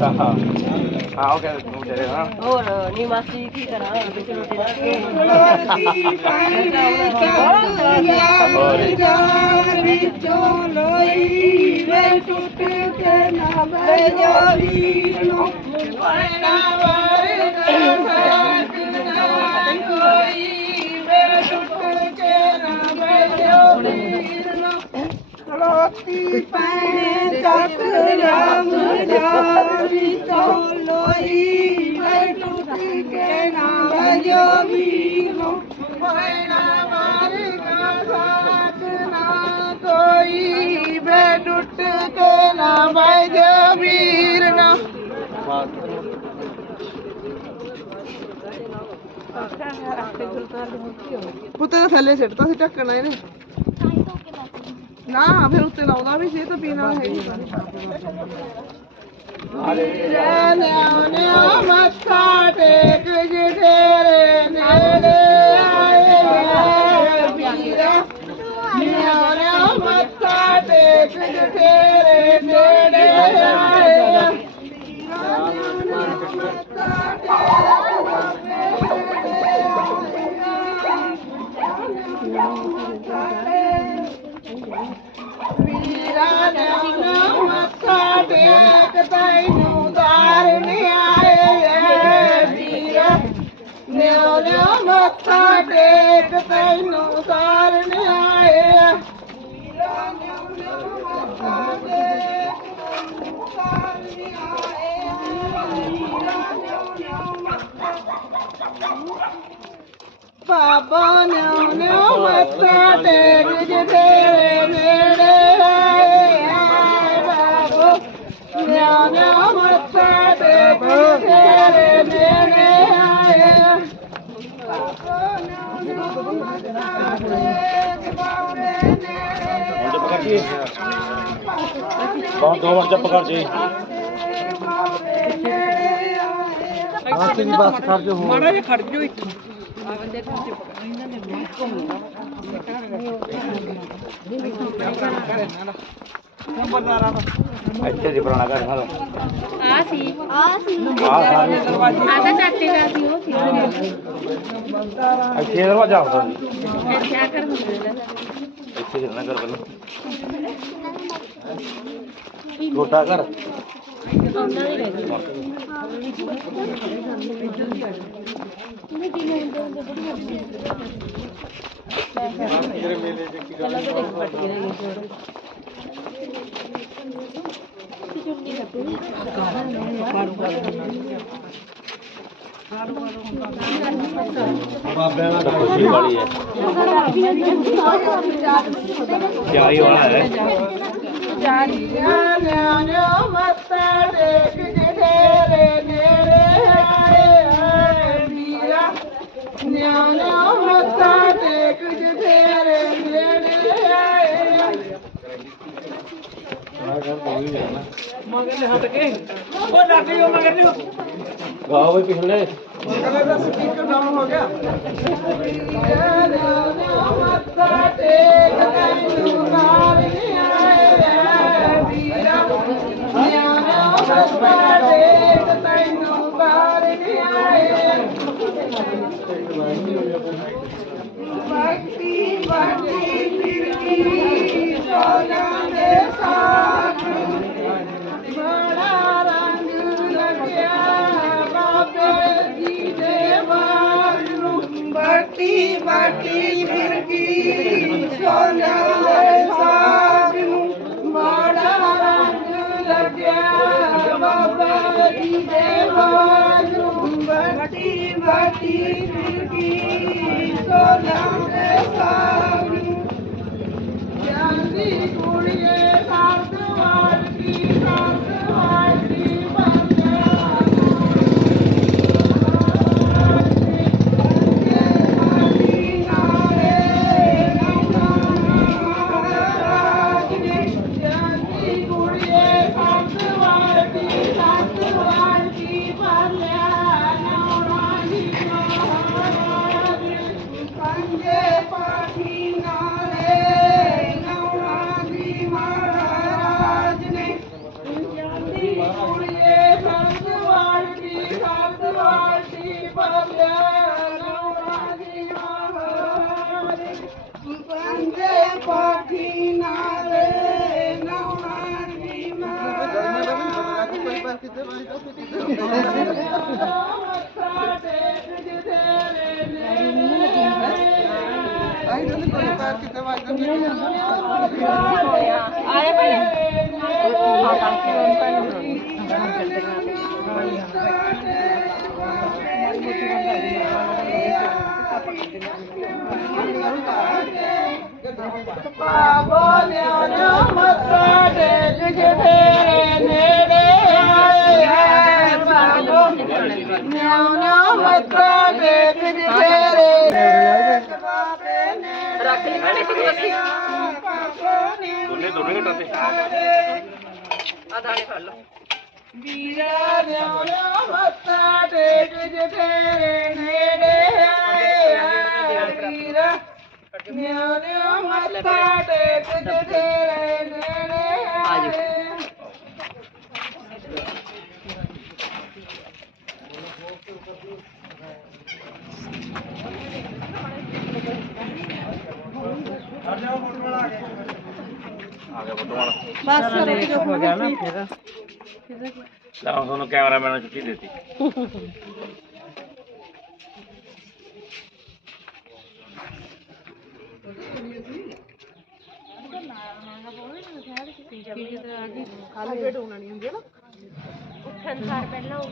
ਹਾਂ ਹਾਂ ਤੂੰ ਤੇਰੇ ਹਾਂ ਹੋਰ ਨੀ ਮਾਸੀ ਕੀ ਕਰਾਂ ਵਿੱਚ ਰੋਟੀ ਲਾ ਕੇ ਟੁੱਟ ਕੇ ਨਾ ਬਹਿ ਵੀਰ ਨੂੰ ਪੈਣਾ ਵਰਗਾ ਲੋਤੀ ਪਾਣੀ ਤੱਕ ਰਾਮ ਜਾਨ ਵਿੱਚੋਂ ਲੋਈ ਵੇ ਟੁੱਟ ਕੇ ਨਾ ਬਹਿ ਜਾ ਵੀਰ ਨੂੰ ਪੈਣਾ ਵਰਗਾ ਸਾਥ ਨਾ ਕੋਈ ਵੇ ਟੁੱਟ ਕੇ ਨਾ ਬਹਿ ਜਾ ਵੀਰ ਨਾ ਪੁੱਤੇ ਥੱਲੇ ਸਿੱਟਦਾ ਸੀ, ਢੱਕਣਾ ਇਹਨੇ। ਨਾ ਫਿਰ ਉੱਤੇ ਲਾਉਂਦਾ ਵੀ ਸੀ ਤਾਂ ਪੀਣਾ ਹੈ ਹੀ तुसार आया बाबा नु दे आयाो न्नो से बो ਬਹੁਤ ਦੋ ਵਾਰ ਚੁੱਪ ਕਰ ਜੀ ਹਾਂ ਤੇਰੀ ਬਸ ਕਰ ਜੋ ਮਾੜਾ ਜਿਹਾ ਖੜ ਜਾਓ ਇੱਥੇ ਇੱਥੇ ਦੀ ਪੁਰਾਣਾ ਘਰ ਹਾਲੋ ਆ ਸੀ। ਆ ਸੀ ਆ। ਆ ਤਾਂ ਚਾਚੇ ਦਾ ਸੀ। ਇੱਥੇ ਦਰਵਾਜ਼ਾ ਹੁੰਦਾ ਇੱਥੇ ਆ ਕਰ ਹੁੰਦਾ ਇੱਥੇ ਕਿੰਨਾ ਘਰ ਬਣ ਛੋਟਾ ਘਰ। ਆਉਂਦਾ ਹੀ ਰਹਿੰਦਾ ਖੁਸ਼ੀ ਵਾਲੀ ਹੈ ਚਾਈ ਵਾਲਾ ਹੈ ਨਿਆ ਨਿਆ ਨਿਆ ਮੱਥਾ ਉਹ ਲੱਗ ਗਿਓ ਮਗਰ ਲਿਓ ਗਾਓ ਵੀ ਪਿਛਲੇ। ਮਗਰ ਦਾ ਸਪੀਕਰ ਡਾਊਨ ਹੋ ਗਿਆ। ਮੱਥਾ ਟੇਕ ਤੈਨੂੰ ਨਾਲ ਨਹੀਂ ਆਏ ਵੀਰਾ ਨਿਆ ਨਿਆ ਮੱਥਾ ਟੇਕ ਤੈਨੂੰ ਨਾਲ ਨਹੀਂ ਆਏ ਬਾਕੀ ਬਾਕੀ ਫਿਰਕੀ ਸੋਨਾ ਦੇ ਸਾਥ ਬਾਬਾ ਜੀ ਦੇ ਬਾਗ ਫਿਰਕੀ ਸੋਨਾ ਦੇ ਸਾਥ ਜਾਂਦੀ ਕੁੜੀਏ ਬੋਲਿਆ ਨਾ ਮੱਥਾ ਟੇਕ ਕੇ ਤੇਰੇ ਨੇੜੇ ਆਏ ਹੈ ਬਾਬੋ ਨਿਉ ਨਿਉ ਮੱਥਾ ਟੇਕ ਕੇ ਤੇਰੇ ਬਾਬੇ ਨੇ ਰੱਖ ਲਈ ਮੈਨੇ ਕਿ ਅਸੀਂ ਦੋਨੇ ਦੋਨੇ ਘਟਾ ਤੇ ਆ ਦਾਣੇ ਫੜ ਲਓ ਵੀਰਾ ਨਿਉ ਨਿਉ ਮੱਥਾ ਟੇਕ ਨੇੜੇ ਆਏ ਵੀਰਾ ਨਿਉ ਨਿਉ ਮੱਥਾ ਟੇਕ ਕੇ ਤੇਰੇ ਨੇੜੇ ਆਏ ਆ ਗਿਆ ਫੋਟੋ ਵਾਲਾ ਹੋ ਗਿਆ ਨਾ ਫਿਰ। ਲੈ ਹੁਣ ਤੁਹਾਨੂੰ ਕੈਮਰਾਮੈਨ ਨੂੰ ਛੁੱਟੀ ਦਿੱਤੀ। ਉੱਠਣ ਸਾਰ ਪਹਿਲਾਂ ਉਹ